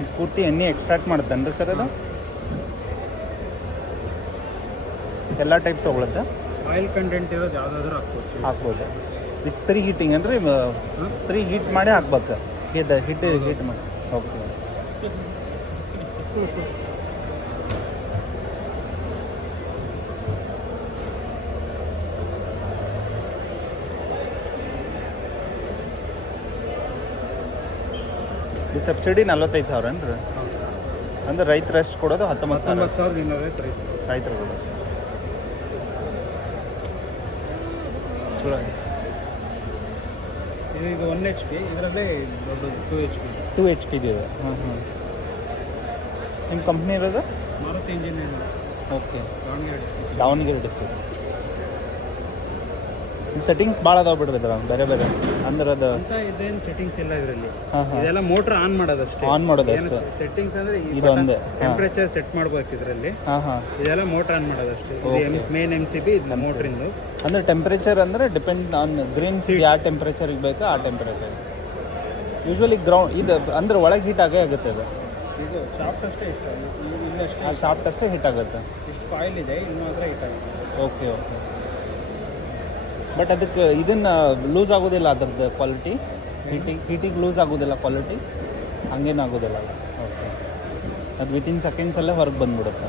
ಇದು ಪೂರ್ತಿ ಎಣ್ಣೆ ಎಕ್ಸ್ಟ್ರಾಕ್ಟ್ ಮಾಡುತ್ತೇನ್ರಿ ಸರ್ ಅದು? ಎಲ್ಲ ಟೈಪ್ ತೊಗೊಳುತ್ತೆ? ಆಯಿಲ್ ಕಂಟೆಂಟ್ ಇರೋದು ಯಾವುದಾದ್ರೂ ಹಾಕ್ಬೋದು. ವಿತ್ ಪ್ರೀ ಹೀಟಿಂಗ್ ಅಂದರೆ ಪ್ರೀ ಹೀಟ್ ಮಾಡಿ ಹಾಕ್ಬೇಕು? ಹೀಟ್ ಮಾಡಿ. ಓಕೆ. ಈ ಸಬ್ಸಿಡಿ 45,000 ಏನ್ರಿ? ಅಂದ್ರೆ ರೈತರು ಎಷ್ಟು ಕೊಡೋದು? 19,000 ರೈತರು ಕೊಡೋದು. ಚಲೋ. ಇದು 1 HP, ಇದರಲ್ಲೇ ದೊಡ್ಡದು 2 HP. 2 HP ಇದೆ. ಹಾಂ. ನಿಮ್ಮ ಕಂಪ್ನಿ ಇರೋದು? Maruti engineering. Okay. Davanagere district. ನಿಮ್ಮ ಸೆಟ್ಟಿಂಗ್ಸ್ ಭಾಳ ಅದಾವೆ ಬಿಡ್ರಿ ಇದ್ರ ಬೇರೆ ಅಂದ್ರೆ ಅದು ಅಂತ ಇದೇನು ಸೆಟ್ಟಿಂಗ್ಸ್ ಇಲ್ಲ ಇದರಲ್ಲಿ. ಇದೆಲ್ಲ ಮೋಟ್ರ್ ಆನ್ ಮಾಡೋದಷ್ಟೇ. ಸೆಟ್ಟಿಂಗ್ಸ್ ಅಂದರೆ ಇದೊಂದೇ ಟೆಂಪ್ರೇಚರ್ ಸೆಟ್ ಮಾಡ್ಬೇಕು ಇದರಲ್ಲಿ. ಇದೆಲ್ಲ ಮೋಟ್ರ್ ಆನ್ ಮಾಡೋದಷ್ಟೇ. ಮೇನ್ MCB ಇದು ಮೋಟ್ರಿಂದು. ಅಂದರೆ ಟೆಂಪ್ರೇಚರ್ ಅಂದರೆ ಡಿಪೆಂಡ್ ಆನ್ ಗ್ರೀನ್ಸ್ ಯಾವ ಟೆಂಪ್ರೇಚರ್ಗೆ ಬೇಕು ಆ ಟೆಂಪ್ರೇಚರ್. ಯೂಶ್ವಲಿ ಗ್ರೌಂಡ್ ಇದು ಅಂದ್ರೆ ಒಳಗೆ ಹೀಟ್ ಆಗೇ ಆಗುತ್ತೆ ಅದು. ಇದು ಶಾಫ್ಟ್ ಅಷ್ಟೇ ಇಷ್ಟ. ಆ ಶಾಫ್ಟ್ ಅಷ್ಟೇ ಹೀಟ್ ಆಗುತ್ತೆ. ಇಷ್ಟು ಕಾಯಿಲ್ ಇದೆ, ಇನ್ನು ಮಾತ್ರ ಹೀಟ್ ಆಗುತ್ತೆ. ಓಕೆ. ಬಟ್ ಅದಕ್ಕೆ ಇದನ್ನು ಲೂಸ್ ಆಗೋದಿಲ್ಲ ಅದ್ರದ್ದು ಕ್ವಾಲಿಟಿ? ಹೀಟಿಗೆ ಲೂಸ್ ಆಗೋದಿಲ್ಲ ಕ್ವಾಲಿಟಿ? ಹಂಗೇನು ಆಗೋದಿಲ್ಲ? ಓಕೆ. ಅದು ವಿತಿನ್ ಸೆಕೆಂಡ್ಸಲ್ಲೇ ಹೊರಗೆ ಬಂದುಬಿಡುತ್ತೆ.